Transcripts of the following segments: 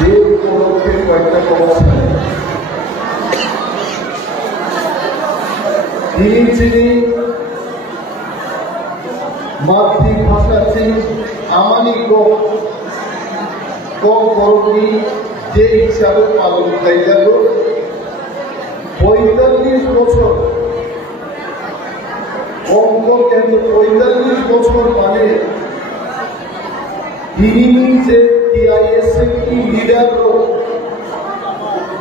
যে উপলক্ষে কয়েকটা করেছেন তিনি মাতৃভাষা আমানি কর্মী যে হিসাবে পালন হয়ে গেল ৪৫ বছর অঙ্ক কেন্দ্র ৪৫ বছর মানে তিনি যে টিআইএসএফ কি লিডার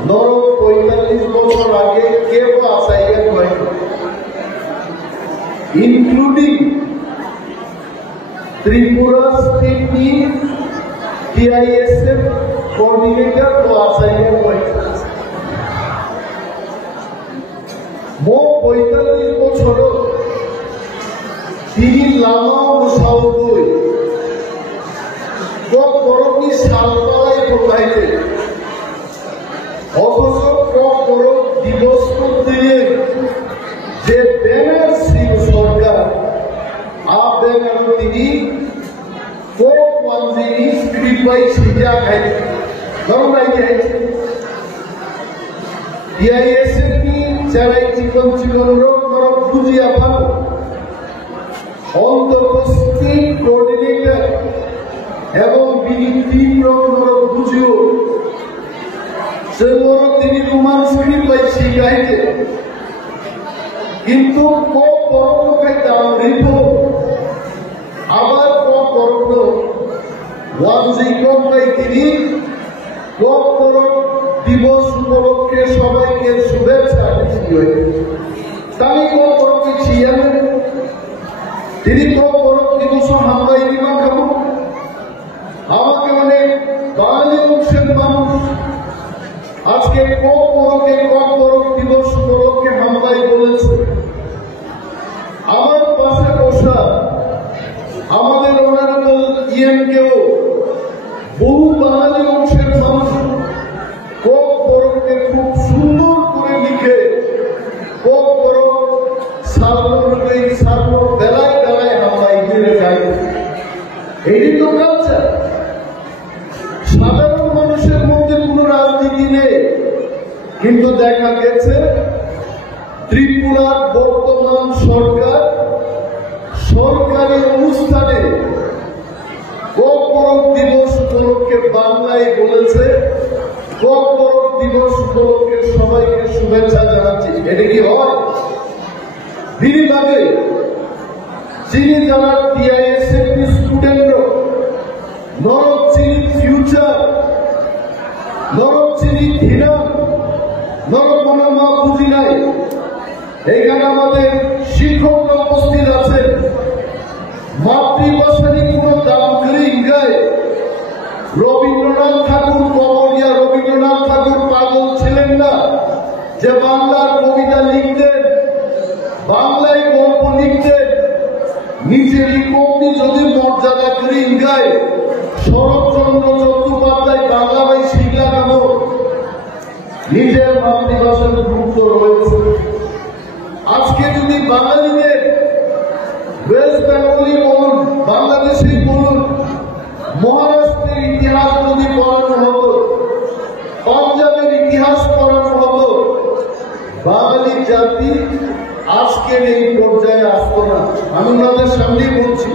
নর ৪৫ বছর আগে কেউ আসাইয়া হয়নি including Tripura state TISF coordinator তো আসাইয়া হয়নি মো ৪৫ বছর তিনি লামা মুসাউদুই করণী সালপাড়ায় প্রবাহিত অথচ দিবস দিয়ে যে ব্যানার ছিল সরকার ব্যানার তিনি কৃপায় সিজা খাইছে ধরুন টিআইএসএফ কি চারাই চিকন চিকন রোগ বুঝিয়া ভালো অন্তর্বর্তী কোঅর্ডিনেটর এবং তীব্র বুঝিও সেগুলো তিনি কুমার শ্রী পাই শিখাইতে কিন্তু আবার তিনি দিবস উপলক্ষে সবাইকে শুভেচ্ছা তিনি দিবস হামলাই বিমা খাবো আমাকে অনেক বাঙালি অংশের মানুষ আজকে দিবস উপলক্ষে হামলাই বলেছে আমার পাশে বসা আমাদের অনারেবল ইএমকেও বহু বাঙালি অংশের মানুষ খুব সুন্দর করে লিখে বেলায় বেলায় হামলাই দিয়ে যায় এই তো কালচার সাধারণ মানুষের মধ্যে কোন রাজনীতি নেই কিন্তু দেখা গেছে ত্রিপুরার বর্তমান সরকার সরকারি অনুষ্ঠানে দিবস উপলক্ষে বাংলায় বলেছে দিবস উপলক্ষে সবাইকে শুভেচ্ছা জানাচ্ছি এটা কি হয় দিন আগে যিনি যারা টিআইএসএফ স্টুডেন্ট নরক চিনি ফিউচার নরক চিনি ঘৃণা নরক মনে মা বুঝি নাই এখানে আমাদের শিক্ষকরা উপস্থিত আছেন মাতৃভাষারই কোন দাম করে ইঙ্গায় রবীন্দ্রনাথ ঠাকুর কবরিয়া রবীন্দ্রনাথ ঠাকুর পাগল ছিলেন না যে বাংলার কবিতা লিখতেন বাংলায় গল্প লিখতেন নিজেরই কবি যদি মর্যাদা করে ইঙ্গায় শরৎচন্দ্র চট্টোপাধ্যায় বাংলা ভাই শিখলা কেন নিজের মাতৃভাষার গুরুত্ব রয়েছে আজকে যদি বাঙালিদের ওয়েস্ট বেঙ্গলি বলুন বাংলাদেশি বলুন মহারাষ্ট্রের ইতিহাস যদি পড়ানো হতো পাঞ্জাবের ইতিহাস পড়ানো হতো বাঙালি জাতি আজকের এই পর্যায়ে আসতো না আমি ওনাদের সামনে বলছি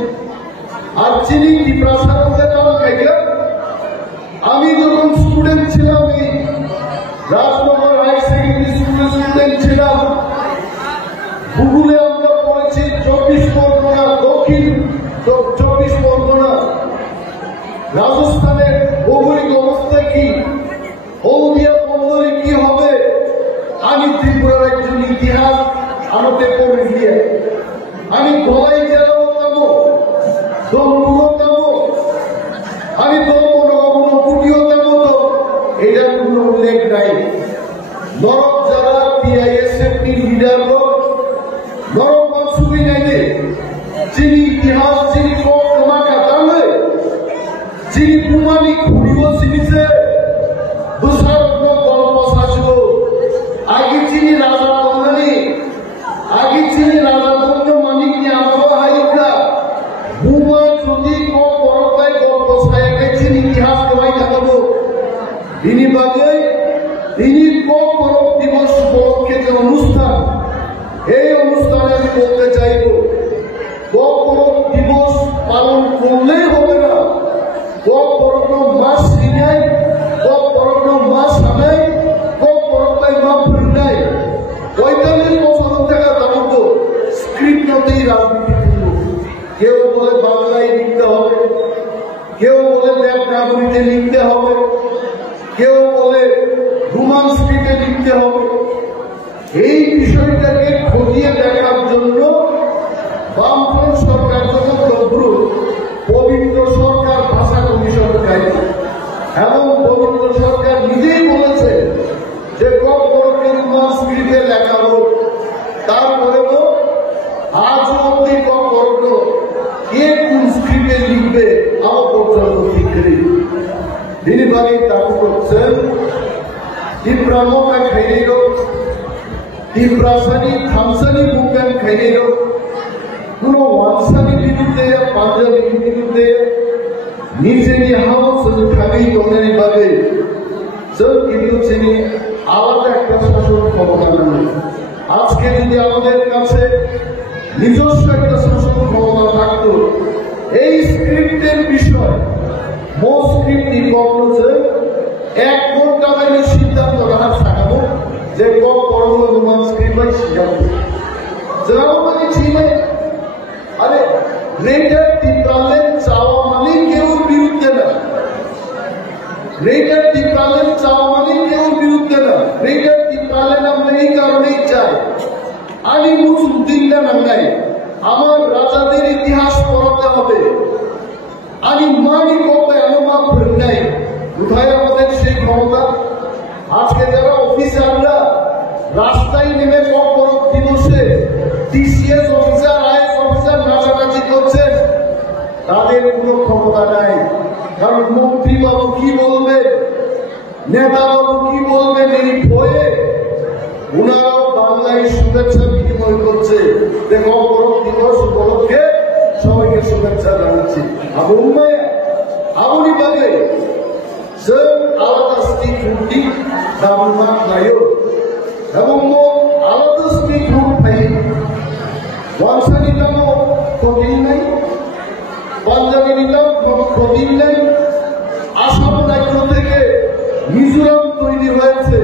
আর চিনি কি প্রাসাদের নাম থেকে আমি যখন স্টুডেন্ট ছিলাম এই রাজনগর হাই সেকেন্ডারি স্কুলের স্টুডেন্ট ছিলাম ভূগোলে আমরা পড়েছি ২৪ পরগনা দক্ষিণ ২৪ পরগনা রাজস্থানের ভৌগোলিক অবস্থা কি হলদিয়া বন্দরে কি হবে আমি ত্রিপুরার একজন ইতিহাস আমাকে পড়ে দিয়ে আমি গলাই জেলাও যাবো দমপুরও যাবো আমি দমপুটিও যাবো তো এটার কোনো উল্লেখ নাই তিনি বাজাই তিনি কক পরব দিবস উপলক্ষে যে অনুষ্ঠান, এই অনুষ্ঠানে আমি বলতে চাইব কক পরব দিবস পালন করলেই হবে না। কক পরব মাস সিনাই, কক পরব মাস সানাই, কক পরবটাই মা ফিরনাই 45 বছর থেকে যাবত স্ক্রিপ্ট নতেই রাজনীতি করল। কেউ বলে বাংলায় লিখতে হবে, কেউ বলে দেবনাগরীতে লিখতে হবে, কেউ বলে রোমান স্ক্রিপ্টে লিখতে হবে। এই বিষয়টাকে খতিয়ে দেখার জন্য বামফ্রন্ট সরকার যখন পবিত্র সরকার ভাষা কমিশন গাইল এবং পবিত্র সরকার নিজেই বলেছে যে কক পরবকে রোমান স্ক্রিপ্টে লেখা হোক। তারপরেও আজ অব্দি কক পরব কে কোন স্ক্রিপ্টে লিখবে আমার পর্যন্ত ঠিক নেই। তিনি বাড়ি দাবি করছেন তীব্রামকা খাইলেই তীব্রাসানি থামসানি বুকান খাইলেই কোনো ওয়ানসানি বিরুদ্ধে পাঞ্জাবির বিরুদ্ধে নিজেরই হাওয়া খাবেই দলের ভাবে কিন্তু তিনি আলাদা একটা শাসন ক্ষমতা নেন। আজকে যদি আমাদের কাছে নিজস্ব একটা শাসন ক্ষমতা থাকতো, এই স্ক্রিপ্টের বিষয় মূল স্ক্রিপ্ট নির্বাচন এক ঘন্টা আমি সিদ্ধান্ত রাখার থাকাবো যে কক পরব রোমান স্ক্রিপ্ট বাই সিদ্ধান্ত যেমন মানে ছিলে। আরে গ্রেটার ত্রিপুরাল্যান্ড চাওয়া মানে কেউ বিরুদ্ধে না, গ্রেটার ত্রিপুরাল্যান্ড চাওয়া মানে কেউ বিরুদ্ধে না। গ্রেটার ত্রিপুরাল্যান্ড আমরা এই কারণেই চাই, আলী মুসুদ্দিনরা নাঙ্গাই আমার রাজাদের ইতিহাস পড়াতে হবে। আমি মানি কবে অনুমান নাই কোথায় আমাদের সেই ক্ষমতা? আজকে যারা অফিসাররা রাস্তায় নেমে কক পরব দিবসে টিসিএস অফিসার আইএস অফিসার নাচানাচি করছেন, তাদের কোনো ক্ষমতা নাই। কারণ মন্ত্রী বাবু কি বলবেন, নেতা বাবু কি বলবেন, এই ভয়ে ওনারাও বাংলায় শুভেচ্ছা বিনিময় করছে যে কক পরব দিবস উপলক্ষে সবাইকে শুভেচ্ছা জানাচ্ছি। আপনি বাগে আলাদা স্টিক রুটি দামা নাইও এবং আলাদা স্টিক রুট নাই ওয়ানসা নিলাম প্রোটিন নাই, পাঞ্জাবি নিলাম প্রোটিন নাই। আসাম রাজ্য থেকে মিজোরাম তৈরি হয়েছে,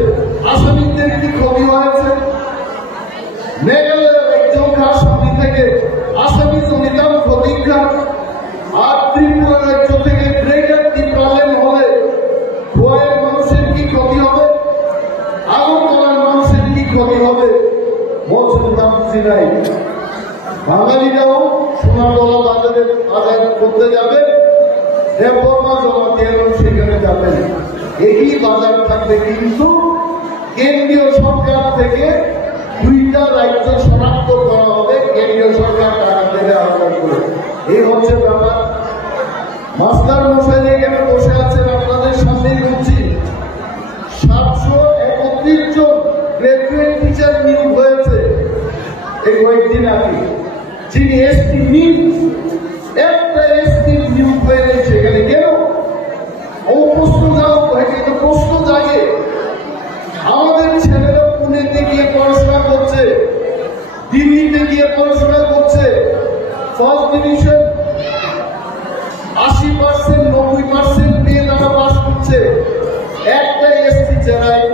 আসামিদের কি ক্ষতি হয়েছে? মেঘালয়ের একজন আসামি থেকে আসামি নিলাম প্রতীক্ষা। আর ত্রিপুরা রাজ্য থেকে গ্রেটার ত্রিপুরাল্যান্ড হলে গোয়ার মানুষের কি ক্ষতি হবে, আগরতলার মানুষের কি ক্ষতি হবে? বলছেন দাম বুঝি নাই। বাঙালিরাও সোনাতলা বাজারে আদায় করতে যাবে, দেববর্মা জমাতে এবং সেখানে যাবেন, একই বাজার থাকবে। কিন্তু কেন্দ্রীয় সরকার থেকে 2টা রাজ্য শনাক্ত করা হবে, কেন্দ্রীয় সরকার টাকা দেবে আহ্বান করে। এই হচ্ছে ব্যাপার। মাস্টার মশাই এখানে বসে আছেন, আপনাদের সামনেই বলছি 731 জন গ্রাজুয়েট টিচার নিয়োগ হয়েছে এই কয়েকদিন আগে। যিনি এসটি নিন একটা এসটি নিয়োগ হয়ে গেছে এখানে, কেন প্রশ্ন যাও কিন্তু প্রশ্ন জাগে। আমাদের ছেলেরা পুনেতে গিয়ে পড়াশোনা করছে, দিল্লিতে গিয়ে পড়াশোনা করছে, ফার্স্ট ডিভিশন 80% 90% পেয়ে তারা পাস করছে। একটা এসটি জেলায়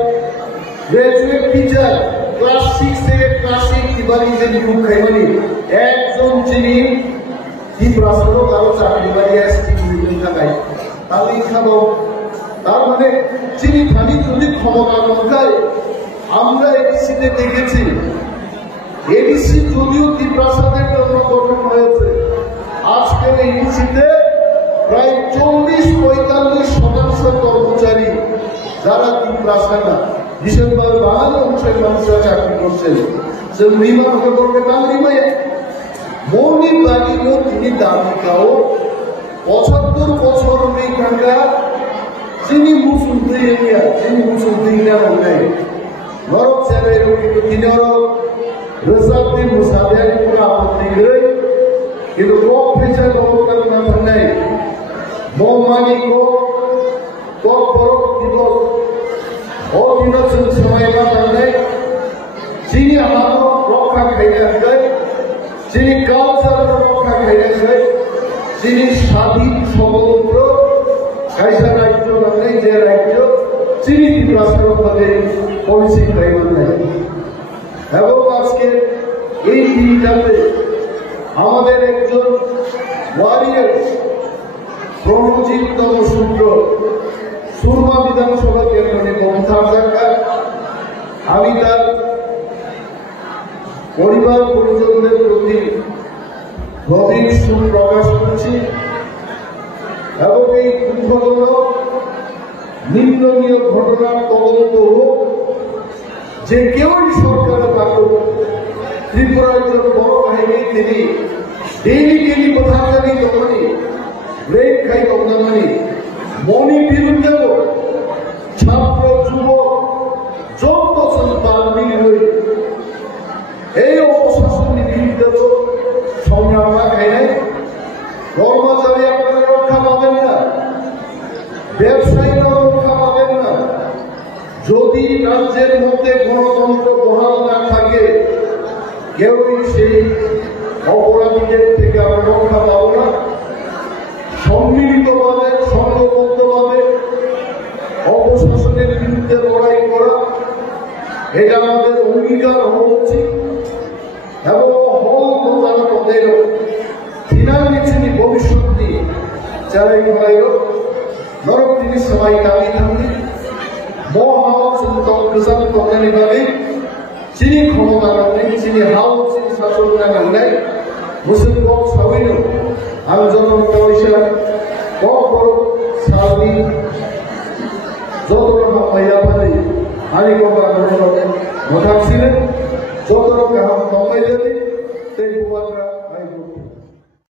গ্রাজুয়েট টিচার ক্লাস 6 থেকে ক্লাস 8 দিবালি যে নিয়োগ খাইবানি একজন যিনি ত্রিপুরাসহ কারো চাকরি বাড়ি এসটি নিয়োগ থাকায় তাহলে খাবো। তার মানে যিনি খালি যদি ক্ষমতা নয়, আমরা এডিসিতে দেখেছি এডিসি যদিও ত্রিপ্রাসাদের জন্য গঠন হয়েছে, আজকের এডিসিতে প্রায় 40-45% কর্মচারী যারা ত্রিপ্রাসা না ডিসেম্বর 12 অংশের মানুষরা চাকরি করছেন। সে মহিমা হতে করবে বাঙালি মায়ে মৌনি বাগিল তিনি দাবিকাও 75 বছর থাকা যিনি মুসলমানরা হলেন নরক ছেড়ে তিনিও রেজাল্টে মুসাবিয়ার কোনো আপত্তি নেই, কিন্তু কক ফেচার দরকার না নেই। মৌমানি কক পরব দিবস দিন সময় না যিনি আমার রক্ষা খাইতে যায়, যিনি কালচার রক্ষা খাইতে যায়, যিনি স্বাধীন স্বতন্ত্র খাইসা রাজ্য নাই যে রাজ্য যিনি রাষ্ট্রপতি পলিসি খাইবেন নাই। এবং আজকে এই দিনটাতে আমাদের একজন ওয়ারিয়ার প্রণজিৎ সূত্র সুরমা বিধানসভা কেন্দ্রে পৌঁছার দরকার। আমি তার পরিবার পরিজনদের প্রতি গভীর শোক প্রকাশ করছি এবং এই দুঃখজনক নিন্দনীয় ঘটনার তদন্ত হোক, যে কেউই সরকারে থাকুক ত্রিপুরার একজন বড় বাহিনী তিনি ডেইলি কোথাও জানি তখনই রেপ খাই তখনই মনি বিরুদ্ধে ছাত্র যুবক যত সন্তান মিল এই অপশাসনের বিরুদ্ধে তো সংগ্রাম খাই নাই। কর্মচারী আপনারা রক্ষা পাবেন না, ব্যবসায়ীরা রক্ষা পাবেন না। যদি রাজ্যের মধ্যে গণতন্ত্র বহাল না থাকে, কেউই সেই অপরাধীদের থেকে আমরা রক্ষা পাবো না। সম্মিলিতভাবে সংঘবদ্ধভাবে অপশাসনের বিরুদ্ধে লড়াই করা, এটা আমাদের অঙ্গীকার হওয়া উচিত। এবং তারা তাদের ফিনান্সিয়ালি ভবিষ্যৎ নিয়ে যারা হল নরক তিনি সবাই কামি থাকি মহানি যিনি ক্ষমতা নেই, যিনি হাউস যিনি শাসন নেই মুসলিম সবাই আমি যখন পয়সা বড় সাবি যত রকম মাইয়া পারি আমি মোটা ছিলেন যত রকম কমাই যাবে